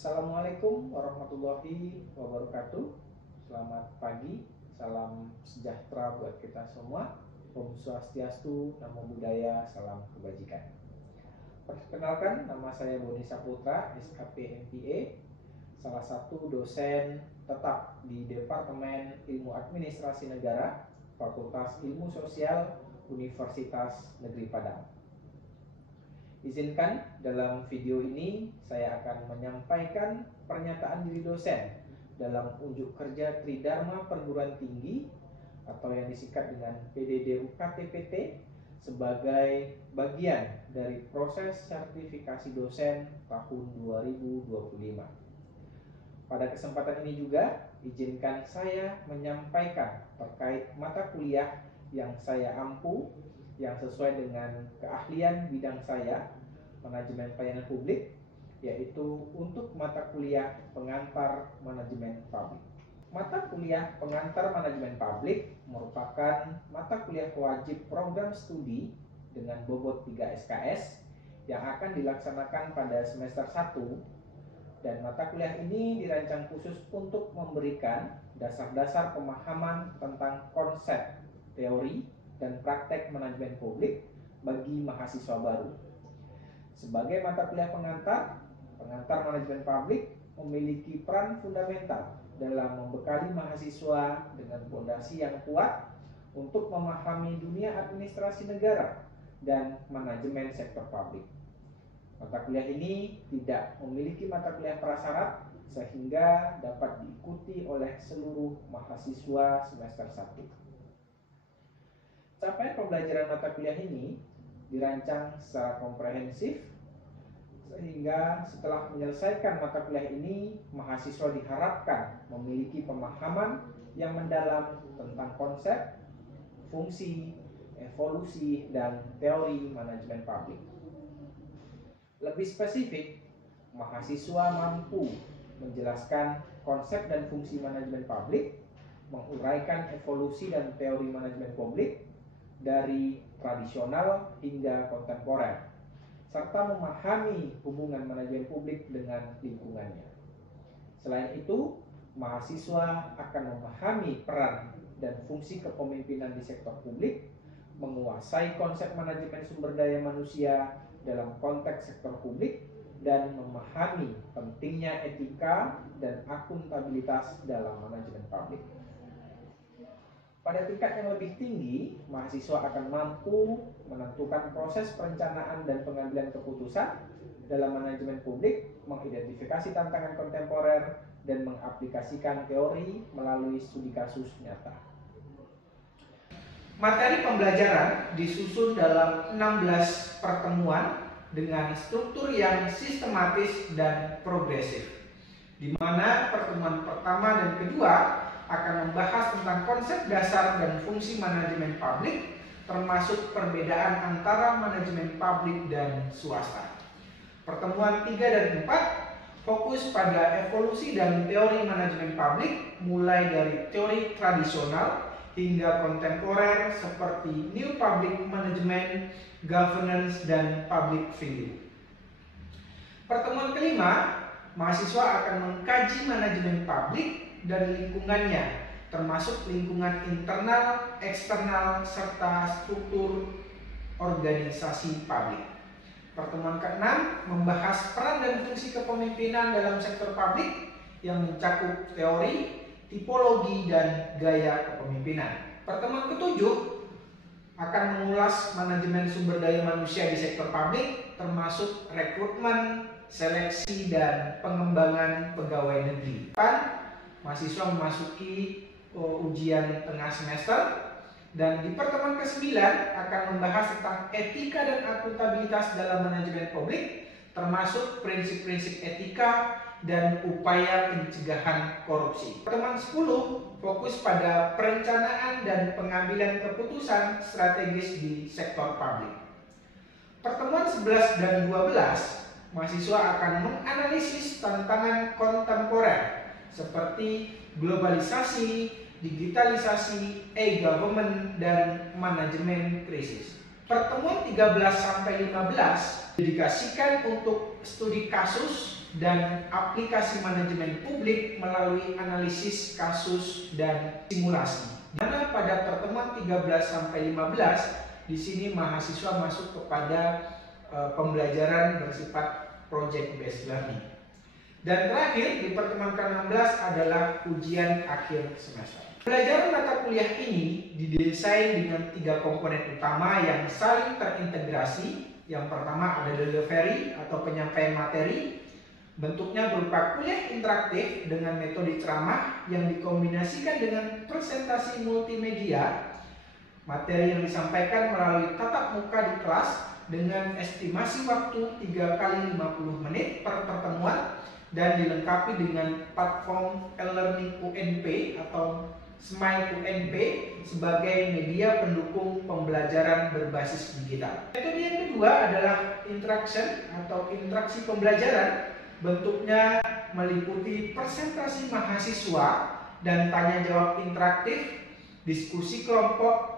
Assalamualaikum warahmatullahi wabarakatuh. Selamat pagi, salam sejahtera buat kita semua. Om Swastiastu, Namo Buddhaya, salam kebajikan. Perkenalkan, nama saya Boni Saputra, SKP MPA, salah satu dosen tetap di Departemen Ilmu Administrasi Negara, Fakultas Ilmu Sosial, Universitas Negeri Padang. Izinkan dalam video ini saya akan menyampaikan pernyataan diri dosen dalam unjuk kerja Tridharma Perguruan Tinggi atau yang disingkat dengan PDD-UKT-PT sebagai bagian dari proses sertifikasi dosen tahun 2025. Pada kesempatan ini juga izinkan saya menyampaikan terkait mata kuliah yang saya ampu yang sesuai dengan keahlian bidang saya, manajemen pelayanan publik, yaitu untuk mata kuliah pengantar manajemen publik. Mata kuliah pengantar manajemen publik merupakan mata kuliah wajib program studi dengan bobot 3 SKS yang akan dilaksanakan pada semester 1, dan mata kuliah ini dirancang khusus untuk memberikan dasar-dasar pemahaman tentang konsep, teori, dan praktek manajemen publik bagi mahasiswa baru. Sebagai mata kuliah pengantar manajemen publik memiliki peran fundamental dalam membekali mahasiswa dengan fondasi yang kuat untuk memahami dunia administrasi negara dan manajemen sektor publik. Mata kuliah ini tidak memiliki mata kuliah prasyarat sehingga dapat diikuti oleh seluruh mahasiswa semester 1. Capaian pembelajaran mata kuliah ini dirancang secara komprehensif sehingga setelah menyelesaikan mata kuliah ini, mahasiswa diharapkan memiliki pemahaman yang mendalam tentang konsep, fungsi, evolusi, dan teori manajemen publik. Lebih spesifik, mahasiswa mampu menjelaskan konsep dan fungsi manajemen publik, menguraikan evolusi dan teori manajemen publik dari tradisional hingga kontemporer, serta memahami hubungan manajemen publik dengan lingkungannya. Selain itu, mahasiswa akan memahami peran dan fungsi kepemimpinan di sektor publik, menguasai konsep manajemen sumber daya manusia dalam konteks sektor publik, dan memahami pentingnya etika dan akuntabilitas dalam manajemen publik. Pada tingkat yang lebih tinggi, mahasiswa akan mampu menentukan proses perencanaan dan pengambilan keputusan dalam manajemen publik, mengidentifikasi tantangan kontemporer, dan mengaplikasikan teori melalui studi kasus nyata. Materi pembelajaran disusun dalam 16 pertemuan dengan struktur yang sistematis dan progresif, di mana pertemuan pertama dan kedua akan membahas tentang konsep dasar dan fungsi manajemen publik, termasuk perbedaan antara manajemen publik dan swasta. Pertemuan 3 dan 4 fokus pada evolusi dan teori manajemen publik, mulai dari teori tradisional hingga kontemporer seperti New Public Management, Governance, dan Public Value. Pertemuan kelima, mahasiswa akan mengkaji manajemen publik dan lingkungannya, termasuk lingkungan internal, eksternal, serta struktur organisasi publik. Pertemuan ke-6 membahas peran dan fungsi kepemimpinan dalam sektor publik yang mencakup teori, tipologi, dan gaya kepemimpinan. Pertemuan ke-7 akan mengulas manajemen sumber daya manusia di sektor publik, termasuk rekrutmen, seleksi, dan pengembangan pegawai negeri. Mahasiswa memasuki ujian tengah semester, dan di pertemuan ke-9 akan membahas tentang etika dan akuntabilitas dalam manajemen publik, termasuk prinsip-prinsip etika dan upaya pencegahan korupsi. Pertemuan 10 fokus pada perencanaan dan pengambilan keputusan strategis di sektor publik. Pertemuan 11 dan 12 mahasiswa akan menganalisis tantangan kontemporer seperti globalisasi, digitalisasi, e-government, dan manajemen krisis. Pertemuan 13 sampai 15 dedikasikan untuk studi kasus dan aplikasi manajemen publik melalui analisis kasus dan simulasi. Di mana pada pertemuan 13-15 di sini mahasiswa masuk kepada pembelajaran bersifat project based learning. Dan terakhir di pertemuan ke-16 adalah ujian akhir semester. Pembelajaran mata kuliah ini didesain dengan 3 komponen utama yang saling terintegrasi. Yang pertama ada delivery atau penyampaian materi. Bentuknya berupa kuliah interaktif dengan metode ceramah yang dikombinasikan dengan presentasi multimedia. Materi yang disampaikan melalui tatap muka di kelas dengan estimasi waktu 3 kali 50 menit per pertemuan dan dilengkapi dengan platform e-learning UNP atau Smile UNP sebagai media pendukung pembelajaran berbasis digital. Metode yang kedua adalah interaction atau interaksi pembelajaran. Bentuknya meliputi presentasi mahasiswa dan tanya jawab interaktif, diskusi kelompok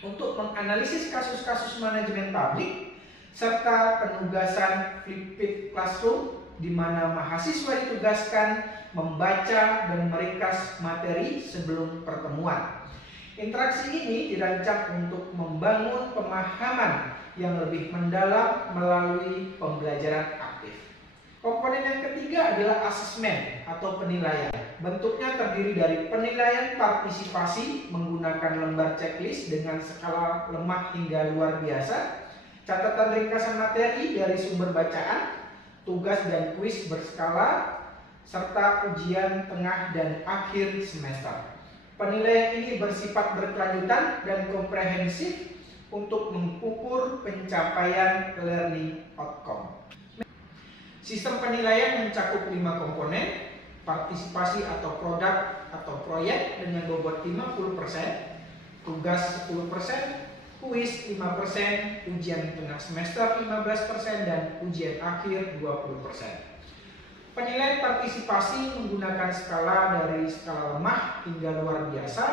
untuk menganalisis kasus-kasus manajemen publik, serta penugasan flipped classroom di mana mahasiswa ditugaskan membaca dan meringkas materi sebelum pertemuan. Interaksi ini dirancang untuk membangun pemahaman yang lebih mendalam melalui pembelajaran aktif. Komponen yang ketiga adalah asesmen atau penilaian. Bentuknya terdiri dari penilaian partisipasi menggunakan lembar checklist dengan skala lemah hingga luar biasa, catatan ringkasan materi dari sumber bacaan, tugas dan kuis berskala, serta ujian tengah dan akhir semester. Penilaian ini bersifat berkelanjutan dan komprehensif untuk mengukur pencapaian learning outcome. Sistem penilaian mencakup 5 komponen: partisipasi atau produk atau proyek dengan bobot 50%, tugas 10%, kuis 5%, ujian tengah semester 15%, dan ujian akhir 20%. Penilaian partisipasi menggunakan skala dari skala lemah hingga luar biasa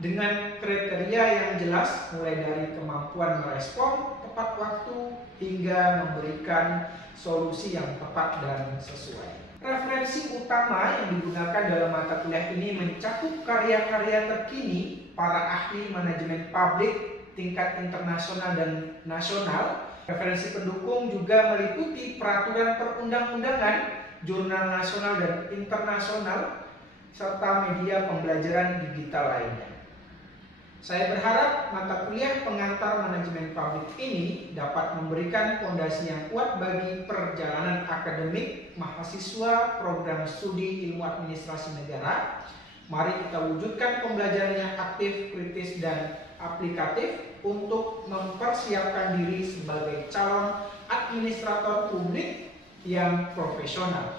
dengan kriteria yang jelas mulai dari kemampuan merespon tepat waktu hingga memberikan solusi yang tepat dan sesuai. Referensi utama yang digunakan dalam mata kuliah ini mencakup karya-karya terkini para ahli manajemen publik tingkat internasional dan nasional. Referensi pendukung juga meliputi peraturan perundang-undangan, jurnal nasional dan internasional, serta media pembelajaran digital lainnya. Saya berharap mata kuliah pengantar manajemen publik ini dapat memberikan fondasi yang kuat bagi perjalanan akademik mahasiswa program studi ilmu administrasi negara. Mari kita wujudkan pembelajaran yang aktif, kritis, dan aplikatif untuk mempersiapkan diri sebagai calon administrator publik yang profesional.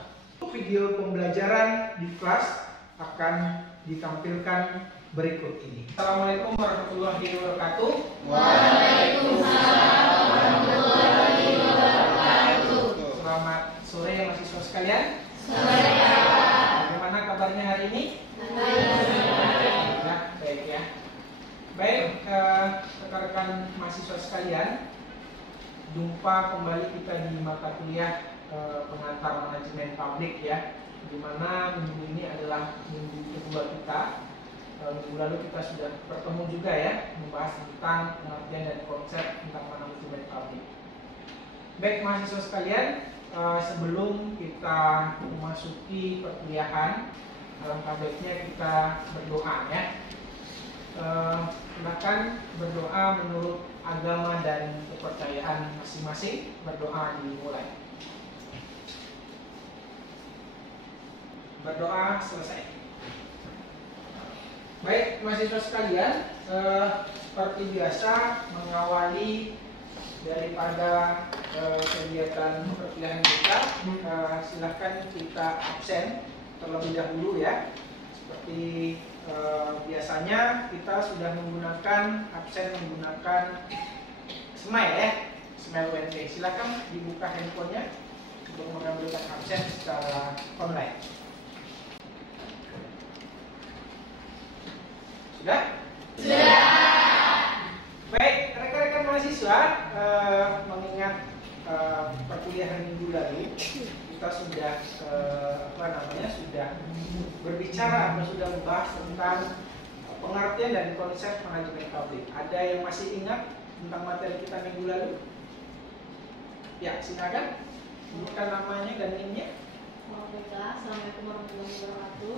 Video pembelajaran di kelas akan ditampilkan berikut ini. Assalamualaikum warahmatullahi wabarakatuh. Waalaikumsalam warahmatullahi wabarakatuh. Selamat sore mahasiswa sekalian. Sore. Bagaimana kabarnya hari ini? Ya, baik ya. Baik, rekan-rekan mahasiswa sekalian, jumpa kembali kita di mata kuliah pengantar manajemen publik ya, di mana minggu ini adalah minggu kedua kita. Minggu lalu kita sudah bertemu juga ya, membahas tentang pengertian dan konsep tentang manajemen publik. Baik mahasiswa sekalian, sebelum kita memasuki perkuliahan, alangkah baiknya kita berdoa ya. Silakan berdoa menurut agama dan kepercayaan masing-masing. Berdoa dimulai. Berdoa selesai. Baik mahasiswa sekalian, seperti biasa mengawali daripada kegiatan perkuliahan kita, silakan kita absen terlebih dahulu ya. Seperti biasanya kita sudah menggunakan absen menggunakan Smile ya, Smile UNP. Silakan dibuka handphonenya untuk mengambilkan absen secara online. Sudah? Sudah. Baik, rekan-rekan mahasiswa, mengingat perkuliahan minggu lalu kita sudah sudah berbicara atau sudah membahas tentang pengertian dan konsep manajemen publik. Ada yang masih ingat tentang materi kita minggu lalu? Ya, silakan. Bukan namanya dan NIM-nya. Assalamualaikum warahmatullahi wabarakatuh.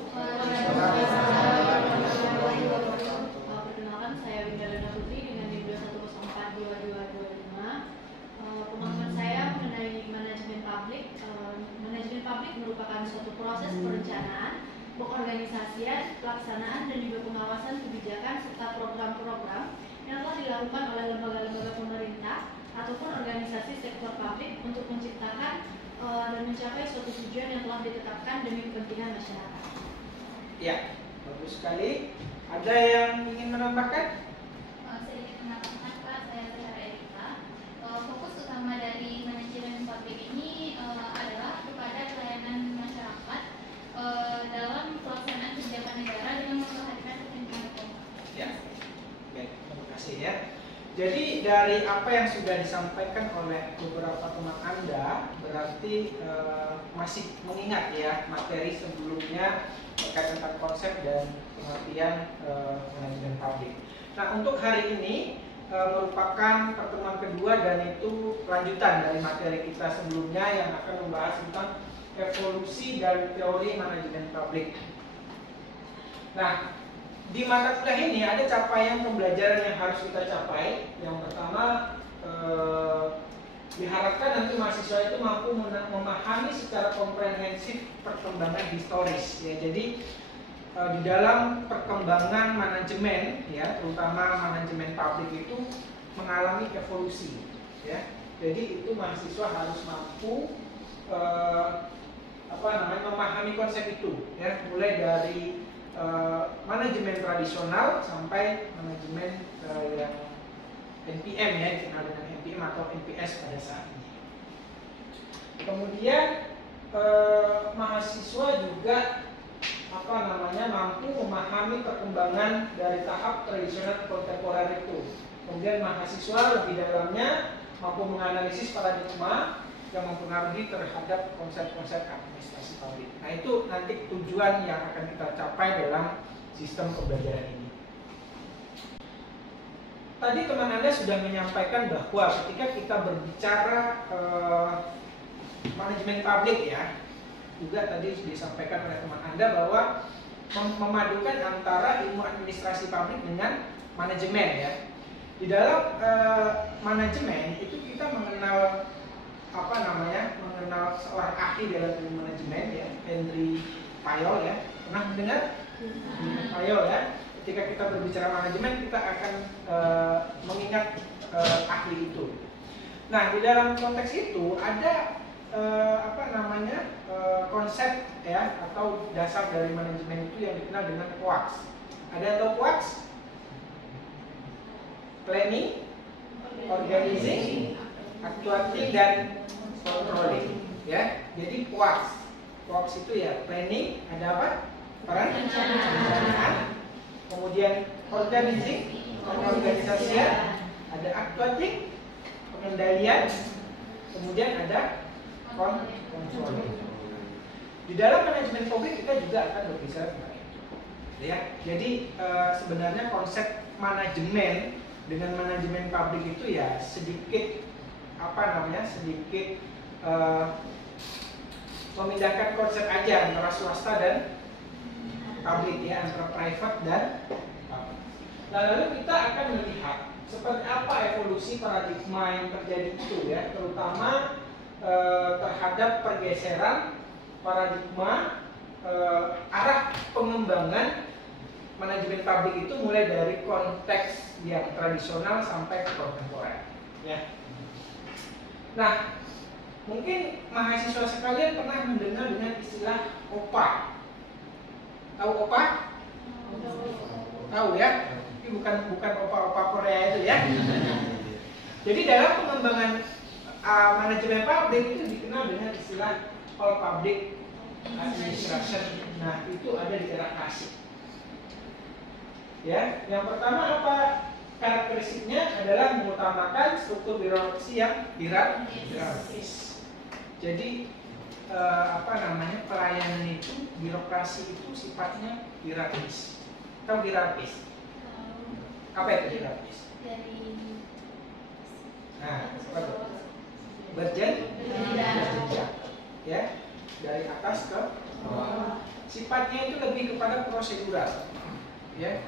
Perkenalkan, saya Winda Lena Putri dengan NIM 210422225. Pemahaman saya mengenai manajemen publik. Manajemen publik merupakan suatu proses perencanaan, pengorganisasian, pelaksanaan, dan juga pengawasan kebijakan serta program-program yang telah dilakukan oleh lembaga-lembaga pemerintah ataupun organisasi sektor publik untuk menciptakan dan mencapai suatu tujuan yang telah ditetapkan demi kepentingan masyarakat. Ya, bagus sekali. Ada yang ingin menambahkan? Sedikit menambahkan, Pak, saya Sarah Erika. Fokus utama dari manajemen publik ini adalah kepada pelayanan masyarakat dalam pelaksanaan kebijakan negara dengan memperhatikan kepentingan umum. Ya, baik, terima kasih ya. Jadi dari apa yang sudah disampaikan oleh beberapa teman Anda, berarti masih mengingat ya materi sebelumnya terkait tentang konsep dan pengertian manajemen publik. Nah, untuk hari ini merupakan pertemuan kedua dan itu lanjutan dari materi kita sebelumnya yang akan membahas tentang evolusi dan teori manajemen publik. Nah, di mata kuliah ini ada capaian pembelajaran yang harus kita capai. Yang pertama, diharapkan nanti mahasiswa itu mampu memahami secara komprehensif perkembangan historis. Ya, jadi di dalam perkembangan manajemen, ya, terutama manajemen publik itu mengalami evolusi. Ya, jadi itu mahasiswa harus mampu memahami konsep itu. Ya, mulai dari manajemen tradisional sampai manajemen yang NPM ya, dikenal dengan NPM atau NPS pada saat ini. Kemudian mahasiswa juga mampu memahami perkembangan dari tahap tradisional ke kontemporer itu. Kemudian mahasiswa lebih dalamnya mampu menganalisis paradigma yang mempengaruhi terhadap konsep-konsep administrasi publik. Nah, itu nanti tujuan yang akan kita capai dalam sistem pembelajaran ini. Tadi teman Anda sudah menyampaikan bahwa ketika kita berbicara manajemen publik ya, juga tadi disampaikan oleh teman Anda bahwa memadukan antara ilmu administrasi publik dengan manajemen ya. Di dalam manajemen itu kita mengenal mengenal seorang ahli dalam ilmu manajemen ya, Henry Fayol ya. Pernah mendengar? Fayol ya. Ketika kita berbicara manajemen kita akan mengingat ahli itu. Nah, di dalam konteks itu ada konsep ya atau dasar dari manajemen itu yang dikenal dengan QUAX. Ada yang tahu QUAX? Planning, organizing, actuating, dan controlling ya. Jadi QUAX itu ya planning, ada apa? Perencanaan, kemudian organizing, pengorganisasian, ada actuating, pengendalian, kemudian ada controlling. Di dalam manajemen publik kita juga akan berbicara tentang itu ya. Jadi sebenarnya konsep manajemen dengan manajemen publik itu ya sedikit memindahkan konsep aja antara swasta dan publik ya, antara private dan publik. Nah, lalu kita akan melihat seperti apa evolusi paradigma yang terjadi itu ya, terutama terhadap pergeseran paradigma arah pengembangan manajemen publik itu mulai dari konteks yang tradisional sampai ke kontemporer ya. Nah, mungkin mahasiswa sekalian pernah mendengar dengan istilah OPA. Tahu OPA? Tahu ya? Ini bukan OPA Korea itu ya. Jadi dalam pengembangan manajemen publik itu dikenal dengan istilah All Public Administration. Nah, itu ada di era klasik. Ya, yang pertama apa karakteristiknya adalah mengutamakan struktur birokrasi yang hierarkis. Jadi pelayanan itu, birokrasi itu sifatnya hierarkis atau hierarkis. Apa itu hierarkis? Dari Nah, apa itu? Berjenjang, ya, dari atas ke bawah. Sifatnya itu lebih kepada prosedural, ya,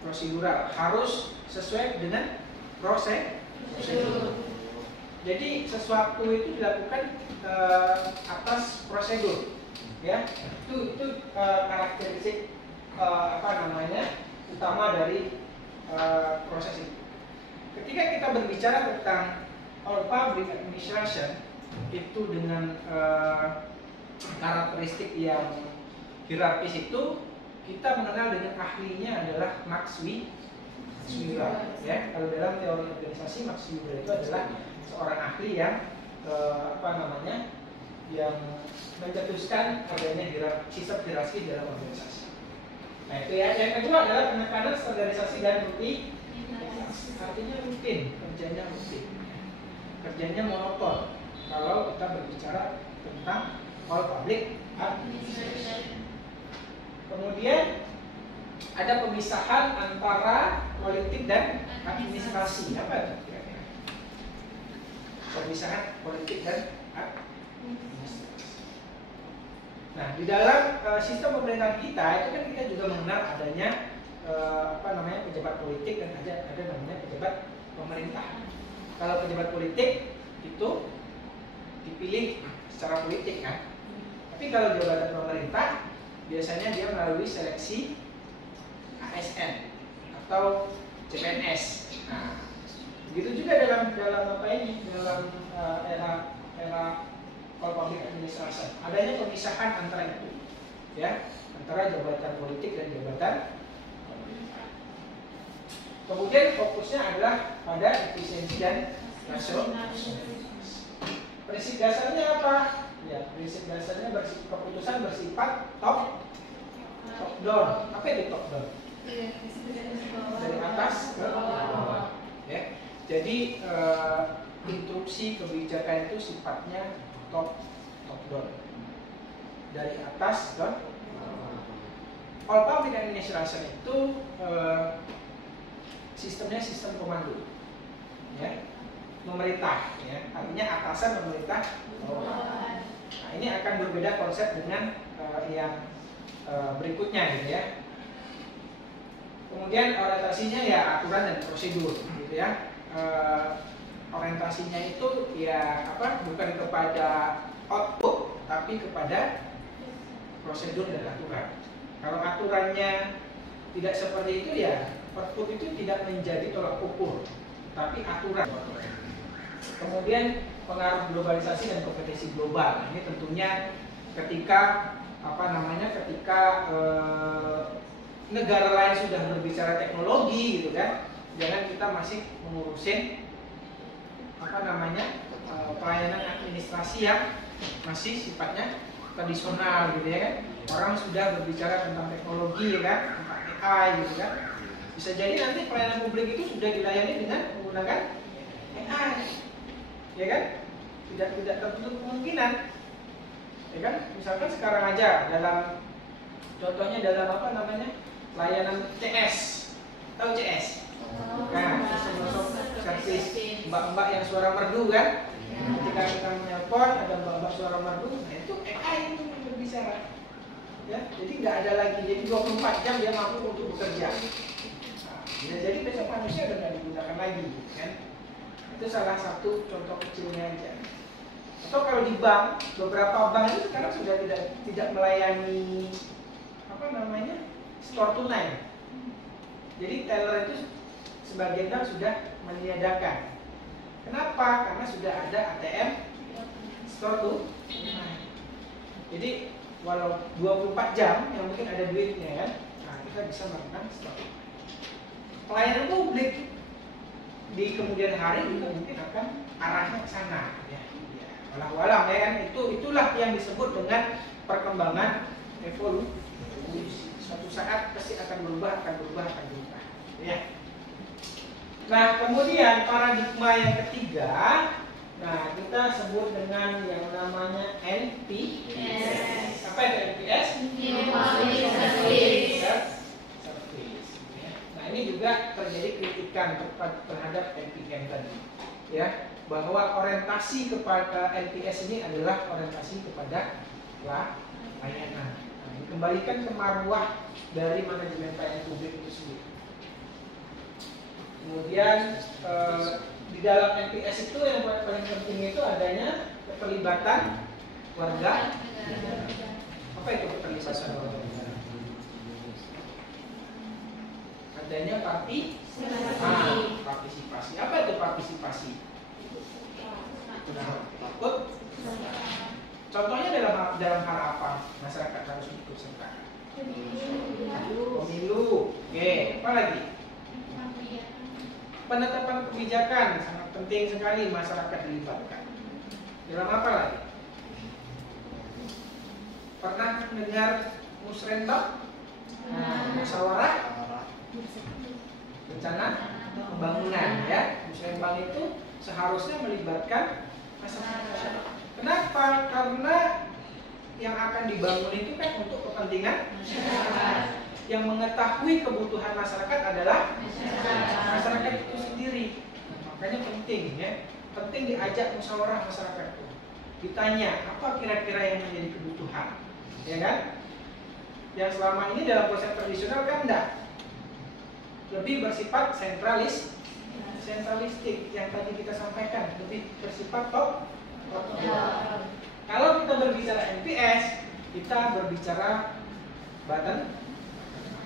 prosedural, harus sesuai dengan prosedur. Jadi sesuatu itu dilakukan atas prosedur, ya. Itu karakteristik utama dari proses itu. Ketika kita berbicara tentang all public administration itu dengan karakteristik yang hierarkis itu, kita mengenal dengan ahlinya adalah Max Weber, ya. Kalau dalam teori organisasi, Max Weber itu adalah seorang ahli yang yang mencetuskan adanya sistem hierarki dalam organisasi. Nah itu ya. Yang kedua adalah penekanan standarisasi dan rutinitas. Artinya rutin, kerjanya rutin, kerjanya monoton. Kalau kita berbicara tentang all public administration. Kemudian ada pemisahan antara politik dan administrasi. Apa itu kira-kira? Pemisahan politik dan administrasi. Nah, di dalam sistem pemerintahan kita itu kan kita juga mengenal adanya pejabat politik dan ada namanya pejabat pemerintah. Kalau pejabat politik itu dipilih secara politik kan. Tapi kalau jabatan pemerintah biasanya dia melalui seleksi ASN atau CPNS. Nah, begitu juga dalam era all public administration. Adanya pemisahan antara itu, ya, antara jabatan politik dan jabatan pemerintah. Kemudian fokusnya adalah pada efisiensi dan rasionalitas. Prinsip dasarnya apa? Ya, prinsip dasarnya keputusan bersifat top down. Apa itu top down? Dari atas ke bawah. Ya. Jadi instruksi kebijakan itu sifatnya top down. Dari atas ke bawah. All public administration itu sistemnya sistem komando. Ya. Memerintah, ya. Artinya atasan memerintah bawahan. Nah, ini akan berbeda konsep dengan yang berikutnya gitu ya. Kemudian orientasinya ya aturan dan prosedur gitu ya. Orientasinya itu ya bukan kepada output tapi kepada prosedur dan aturan. Kalau aturannya tidak seperti itu ya output itu tidak menjadi tolak ukur tapi aturan. Kemudian pengaruh globalisasi dan kompetisi global. Ini tentunya ketika negara lain sudah berbicara teknologi gitu kan, jangan kita masih mengurusin pelayanan administrasi yang masih sifatnya tradisional gitu ya kan. Orang sudah berbicara tentang teknologi ya kan, tentang AI gitu kan. Bisa jadi nanti pelayanan publik itu sudah dilayani dengan menggunakan AI. Ya kan? Tidak tertutup kemungkinan. Ya kan? Misalkan sekarang aja contohnya dalam layanan CS. Tahu CS? Nah, servis mbak-mbak yang suara merdu kan? Ketika kita menelpon ada mbak-mbak suara merdu, nah itu AI itu yang berbicara. Ya, jadi nggak ada lagi. Jadi 24 jam dia mampu untuk bekerja. Nah, jadi besok manusia udah nggak digunakan lagi, kan? Itu salah satu contoh kecilnya aja. Atau kalau di bank, beberapa bank itu sekarang sudah tidak melayani store tunai. Jadi teller itu sebagian bank sudah meniadakan. Kenapa? Karena sudah ada ATM store tunai. Jadi walau 24 jam yang mungkin ada duitnya kan, nah kita bisa melakukan store. Pelayanan publik di kemudian hari juga mungkin akan arahnya ke sana ya. Walau ya kan, itulah yang disebut dengan perkembangan evolusi. Suatu saat pasti akan berubah ya. Nah, kemudian paradigma yang ketiga Nah, kita sebut dengan yang namanya NPS. Apa itu NPS? Public Service. Service. Nah, ini juga terjadi kritikan terhadap NPM tadi, ya, bahwa orientasi kepada NPS ini adalah orientasi kepada layanan. Nah, dikembalikan ke marwah dari manajemen pelayanan publik itu sendiri. Kemudian di dalam NPS itu yang paling penting itu adanya keterlibatan warga. Apa itu keterlibatan warga? Adanya partisipasi. Apa itu partisipasi? Ikut. Contohnya dalam hal apa masyarakat harus ikut serta? Pemilu. Oke, apa lagi? Penetapan kebijakan sangat penting sekali masyarakat dilibatkan. Dalam apa lagi? Pernah mendengar musrenbang? Musyawarah rencana pembangunan, ya. Musrenbang itu seharusnya melibatkan masyarakat. Kenapa? Karena yang akan dibangun itu kan untuk kepentingan masyarakat. Yang mengetahui kebutuhan masyarakat adalah masyarakat itu sendiri. Makanya penting, ya, penting diajak musyawarah masyarakat itu. Ditanya apa kira-kira yang menjadi kebutuhan, ya kan? Yang selama ini dalam proses tradisional kan enggak, lebih bersifat sentralistik yang tadi kita sampaikan, lebih bersifat top. Kalau kita berbicara NPS, kita berbicara button.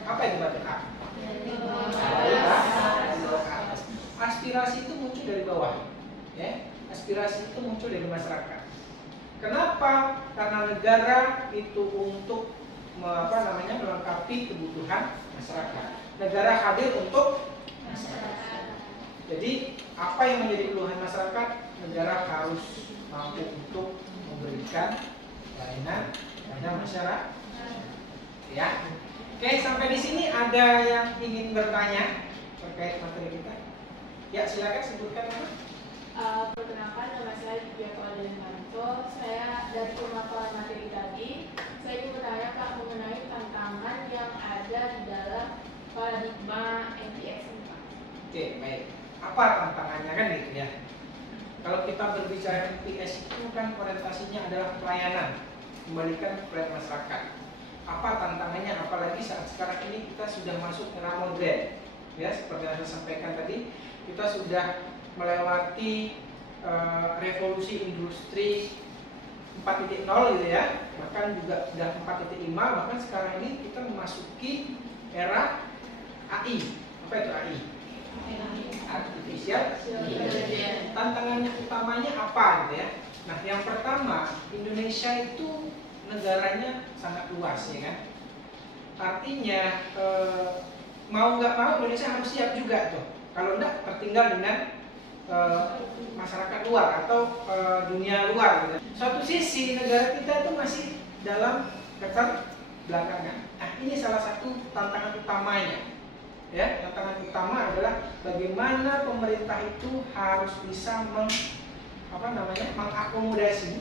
Apa itu button up? Aspirasi itu muncul dari bawah, ya. Aspirasi itu muncul dari masyarakat. Kenapa? Karena negara itu untuk melengkapi kebutuhan masyarakat. Negara hadir untuk masyarakat. Jadi apa yang menjadi keluhan masyarakat, negara harus mampu untuk memberikan layanan kepada masyarakat. Ya. Oke, sampai di sini ada yang ingin bertanya terkait materi kita? Ya, silakan sebutkan nama. Perkenalkan, nama saya Divya Kaulian Manto. Saya dari pemaparan materi tadi, saya ingin bertanya Pak mengenai tantangan yang ada di dalam paradigma NPS ini, Pak. Oke, baik. Apa tantangannya kan gitu ya? Kalau kita berbicara NPS itu kan orientasinya adalah pelayanan, kembalikan kepada masyarakat. Apa tantangannya? Apalagi saat sekarang ini kita sudah masuk era modern, ya, seperti yang saya sampaikan tadi, kita sudah melewati revolusi industri 4.0 gitu ya, bahkan juga sudah 4.5, bahkan sekarang ini kita memasuki era AI. Apa itu AI? Artificial Intelligence. Tantangannya utamanya apa gitu ya? Nah, yang pertama, Indonesia itu negaranya sangat luas, ya kan? Artinya mau nggak mau Indonesia harus siap juga tuh. Kalau enggak tertinggal dengan masyarakat luar atau dunia luar gitu. Suatu sisi negara kita itu masih dalam keterbelakangan. Nah, ini salah satu tantangan utamanya. Ya, tantangan utama adalah bagaimana pemerintah itu harus bisa mengakomodasi,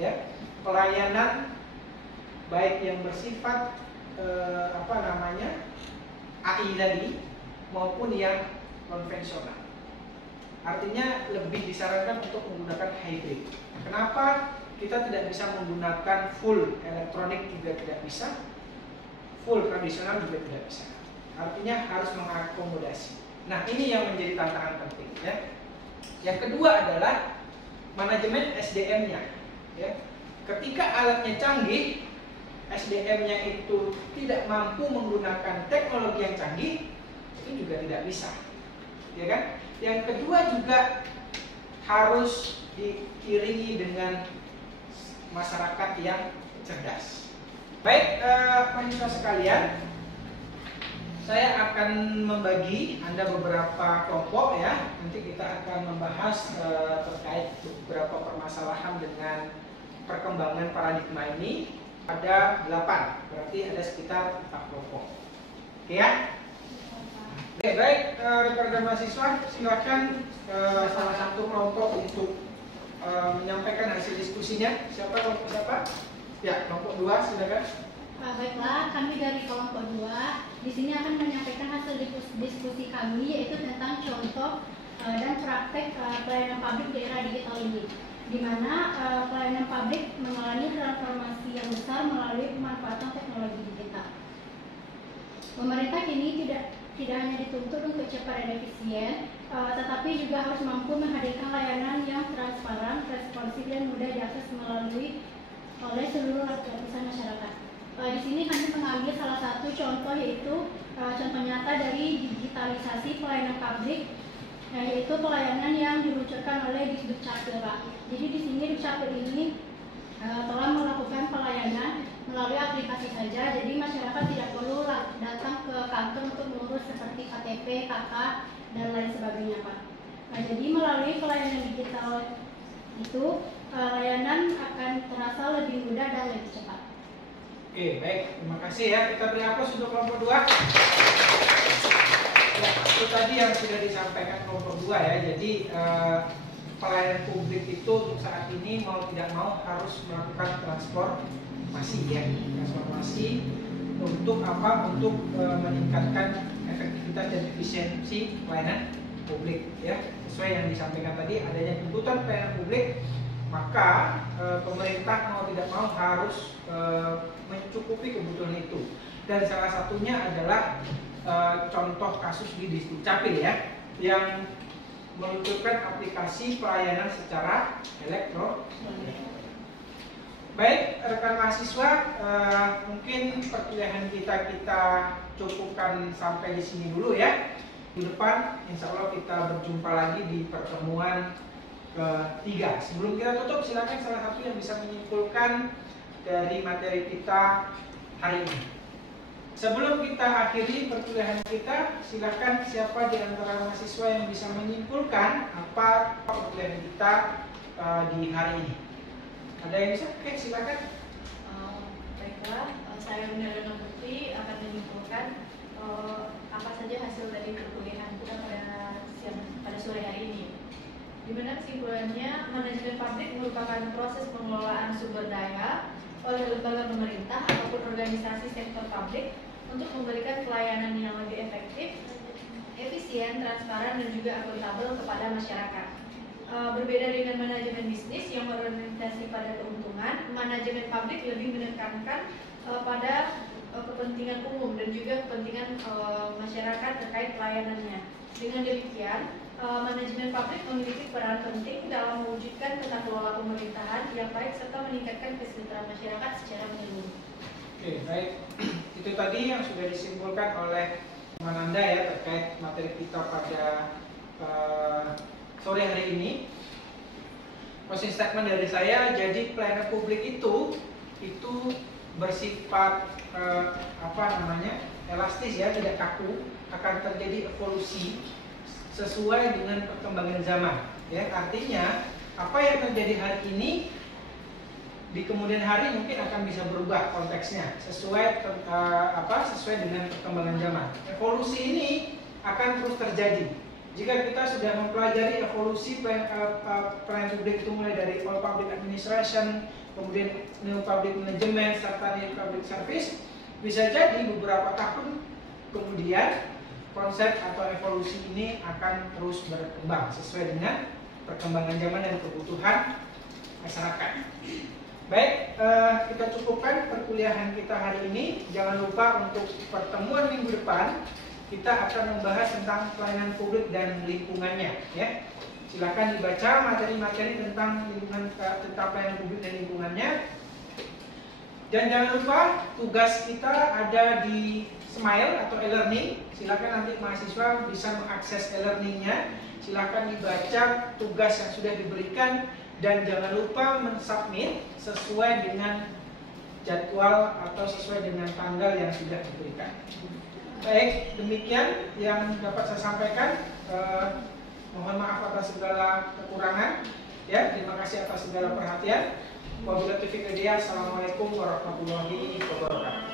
ya, pelayanan baik yang bersifat AI tadi maupun yang konvensional. Artinya lebih disarankan untuk menggunakan hybrid. Kenapa kita tidak bisa menggunakan full elektronik, juga tidak bisa, full tradisional juga tidak bisa. Artinya harus mengakomodasi. Nah, ini yang menjadi tantangan penting, ya. Yang kedua adalah manajemen SDM-nya, ya. Ketika alatnya canggih, SDM-nya itu tidak mampu menggunakan teknologi yang canggih, itu juga tidak bisa, ya kan? Yang kedua juga harus diiringi dengan masyarakat yang cerdas. Baik, mahasiswa sekalian, saya akan membagi Anda beberapa kelompok, ya. Nanti kita akan membahas terkait beberapa permasalahan dengan perkembangan paradigma ini. Ada 8, berarti ada sekitar 4 kelompok. Oke ya? Oke, baik, rekan-rekan mahasiswa, silakan salah satu kelompok untuk menyampaikan hasil diskusinya. Siapa kelompok siapa? Ya, kelompok 2 silakan. Baiklah, kami dari kelompok 2 di sini akan menyampaikan hasil diskusi kami, yaitu tentang contoh dan praktek pelayanan publik di era digital ini, di mana pelayanan publik mengalami transformasi yang besar melalui pemanfaatan teknologi digital. Pemerintah kini tidak hanya dituntut untuk cepat dan efisien, tetapi juga harus mampu menghadirkan layanan yang transparan, responsif, dan mudah diakses oleh seluruh lapisan masyarakat. Di sini kami mengambil salah satu contoh, yaitu contoh nyata dari digitalisasi pelayanan publik, yaitu pelayanan yang diluncurkan oleh Dukcapil, Pak. Jadi di sini Dukcapil ini telah melakukan pelayanan melalui aplikasi saja, jadi masyarakat tidak perlu datang ke kantor untuk mengurus seperti KTP, KK, dan lain sebagainya, Pak. Jadi melalui pelayanan digital itu, layanan akan terasa lebih mudah dan lebih cepat. Oke, baik, terima kasih ya. Kita beri aplaus untuk kelompok 2. Ya, itu tadi yang sudah disampaikan kelompok 2 ya. Jadi pelayanan publik itu untuk saat ini mau tidak mau harus melakukan transformasi ya. Transformasi untuk apa? Untuk meningkatkan efektivitas dan efisiensi pelayanan publik ya. Sesuai yang disampaikan tadi, adanya tuntutan pelayanan publik, maka pemerintah mau tidak mau harus mencukupi kebutuhan itu. Dan salah satunya adalah contoh kasus di Dukcapil ya, yang meluncurkan aplikasi pelayanan secara elektronik. Baik, rekan mahasiswa, mungkin perkuliahan kita cukupkan sampai di sini dulu ya. Di depan, insya Allah kita berjumpa lagi di pertemuan ketiga. Sebelum kita tutup, silakan salah satu yang bisa menyimpulkan dari materi kita hari ini. Sebelum kita akhiri perkuliahan kita, silakan siapa di antara mahasiswa yang bisa menyimpulkan apa perkuliahan kita di hari ini. Ada yang bisa? Oke, silakan. Baiklah, saya Nirina Putri akan menyimpulkan apa saja hasil dari perkuliahan kita pada sore hari ini. Di mana kesimpulannya, manajemen publik merupakan proses pengelolaan sumber daya oleh lembaga pemerintah ataupun organisasi sektor publik untuk memberikan pelayanan yang lebih efektif, efisien, transparan, dan juga akuntabel kepada masyarakat. Berbeda dengan manajemen bisnis yang berorientasi pada keuntungan, manajemen publik lebih menekankan pada kepentingan umum dan juga kepentingan masyarakat terkait pelayanannya. Dengan demikian, manajemen publik memiliki peran penting dalam mewujudkan tata kelola pemerintahan yang baik serta meningkatkan kesejahteraan masyarakat secara menyeluruh. Oke, baik. Itu tadi yang sudah disimpulkan oleh Mananda ya terkait materi kita pada sore hari ini. Closing statement dari saya, jadi pelayanan publik itu bersifat elastis ya, tidak kaku, akan terjadi evolusi sesuai dengan perkembangan zaman ya. Artinya apa yang terjadi hari ini di kemudian hari mungkin akan bisa berubah konteksnya sesuai dengan perkembangan zaman. Evolusi ini akan terus terjadi. Jika kita sudah mempelajari evolusi pelayanan publik itu mulai dari all public administration, kemudian new public management, serta new public service, bisa jadi beberapa tahun kemudian konsep atau evolusi ini akan terus berkembang sesuai dengan perkembangan zaman dan kebutuhan masyarakat. Baik, kita cukupkan perkuliahan kita hari ini. Jangan lupa untuk pertemuan minggu depan kita akan membahas tentang pelayanan publik dan lingkungannya ya. Silakan dibaca materi-materi tentang pelayanan publik dan lingkungannya. Dan jangan lupa tugas kita ada di Smile atau e-learning. Silakan nanti mahasiswa bisa mengakses e-learningnya. Silakan dibaca tugas yang sudah diberikan dan jangan lupa mensubmit sesuai dengan jadwal atau sesuai dengan tanggal yang sudah diberikan. Baik, demikian yang dapat saya sampaikan. Mohon maaf atas segala kekurangan. Ya, terima kasih atas segala perhatian. Wabillahi taufiq wal hidayah. Assalamualaikum warahmatullahi wabarakatuh.